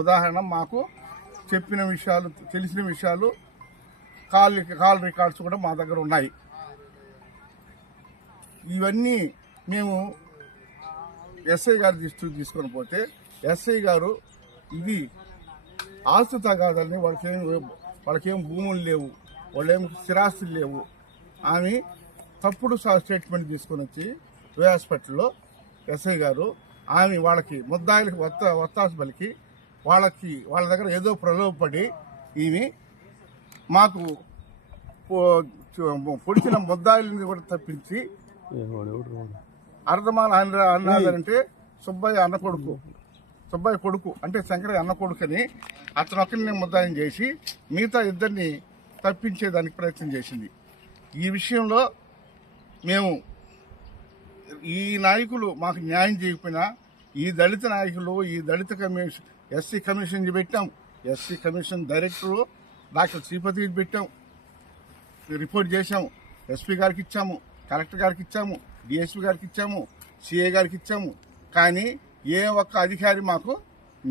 ఉదాహరణ మాకు చెప్పిన విషయాలు, తెలిసిన విషయాలు, కాల్ రికార్డ్స్ కూడా మా దగ్గర ఉన్నాయి. ఇవన్నీ మేము ఎస్ఐ గారి దృష్టికి తీసుకొని పోతే ఎస్ఐ గారు ఇది ఆస్తు తగాదాలని వాళ్ళకేం భూములు లేవు, వాళ్ళేం స్థిరాస్తులు లేవు అని తప్పుడు స్టేట్మెంట్ తీసుకొని వచ్చి హాస్పిటల్లో ఎస్ఐ గారు ఆమె వాళ్ళకి ముద్దాయిలకి ఒత్తాసు పలికి వాళ్ళ దగ్గర ఏదో ప్రలోభపడి ఈమె మాకు పొడిచిన ముద్దాయిలని కూడా తప్పించి అర్ధమాన అన్నారంటే సుబ్బయ్య కొడుకు అంటే శంకరయ్య అన్న కొడుకుని అతను ఒక్కరిని ముద్దాయం చేసి మిగతా ఇద్దరిని తప్పించేదానికి ప్రయత్నం చేసింది. ఈ విషయంలో మేము ఈ నాయకులు మాకు న్యాయం చేయకపోయినా ఈ దళిత నాయకులు ఈ దళిత కమిషన్ ఎస్సీ కమిషన్ పెట్టాం. ఎస్సీ కమిషన్ డైరెక్టరు డాక్టర్ శ్రీపతికి పెట్టాం, రిపోర్ట్ చేశాము. ఎస్పీ గారికి ఇచ్చాము, కలెక్టర్ గారికి ఇచ్చాము, డిఎస్పీ గారికి ఇచ్చాము, సిఐ గారికి ఇచ్చాము. కానీ ఏ ఒక్క అధికారి మాకు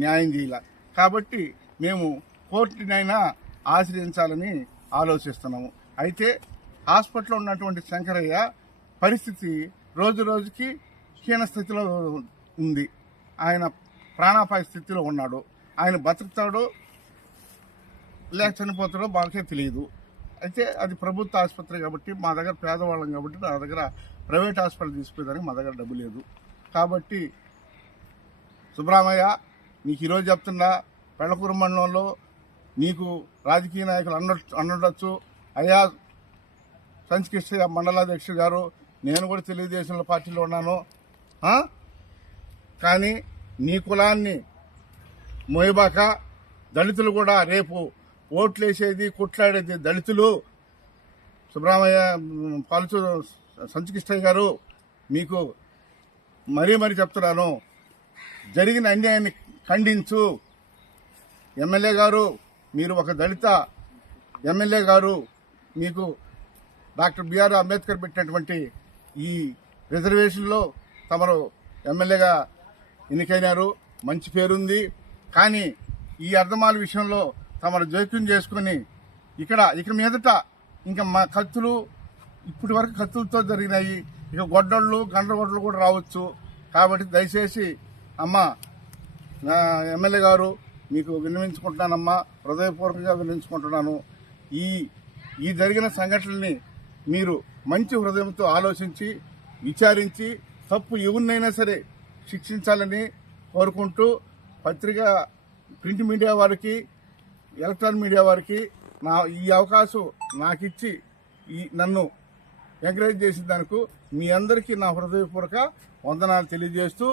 న్యాయం చేయాల. కాబట్టి మేము కోర్టునైనా ఆశ్రయించాలని ఆలోచిస్తున్నాము. అయితే హాస్పిటల్లో ఉన్నటువంటి శంకరయ్య పరిస్థితి రోజు రోజుకి క్షీణస్థితిలో ఉంది. ఆయన ప్రాణాపాయ స్థితిలో ఉన్నాడు. ఆయన బతుకుతాడో లేక చనిపోతాడో మాకే తెలియదు. అయితే అది ప్రభుత్వ ఆసుపత్రి కాబట్టి మా దగ్గర పేదవాళ్ళం కాబట్టి నా దగ్గర ప్రైవేట్ హాస్పిటల్ తీసుకునేదానికి మా దగ్గర డబ్బు లేదు. కాబట్టి సుబ్రహ్మయ్య, నీకు ఈరోజు చెప్తున్నా, పెళ్లకూరు మండలంలో నీకు రాజకీయ నాయకులు అన్నడొచ్చు. అయ్యా సంచికృష్ణ మండలాధ్యక్షుడు గారు, నేను కూడా తెలుగుదేశం పార్టీలో ఉన్నాను, కానీ నీ కులాన్ని మోయబాక. దళితులు కూడా రేపు ఓట్లేసేది కొట్లాడేది దళితులు. సుబ్రహ్మయ్య పాలచు సంచికృష్ణ గారు, మీకు మరీ చెప్తున్నాను, జరిగిన అన్యాయాన్ని ఖండించు. ఎమ్మెల్యే గారు, మీరు ఒక దళిత ఎమ్మెల్యే గారు, మీకు డాక్టర్ బిఆర్ అంబేద్కర్ పెట్టినటువంటి ఈ రిజర్వేషన్లో తమరు ఎమ్మెల్యేగా ఎన్నికైనారు, మంచి పేరుంది. కానీ ఈ అర్థమాల విషయంలో తమరు జోక్యం చేసుకుని ఇక మీదట ఇంకా మా కత్తులు ఇప్పటి వరకు కత్తులతో జరిగినాయి, ఇక గొడ్డళ్ళు గండ్రగొడ్డలు కూడా రావచ్చు. కాబట్టి దయచేసి అమ్మ ఎమ్మెల్యే గారు, మీకు విన్నవించుకుంటున్నానమ్మా, హృదయపూర్వకంగా విన్నవించుకుంటున్నాను. ఈ జరిగిన సంఘటనల్ని మీరు మంచి హృదయంతో ఆలోచించి విచారించి తప్పు ఎవరినైనా సరే శిక్షించాలని కోరుకుంటూ, పత్రికా ప్రింట్ మీడియా వారికి, ఎలక్ట్రానిక్ మీడియా వారికి ఈ అవకాశం నాకిచ్చి నన్ను ఎంకరేజ్ చేసిన దానికి మీ అందరికీ నా హృదయపూర్వక వందనాలు తెలియజేస్తూ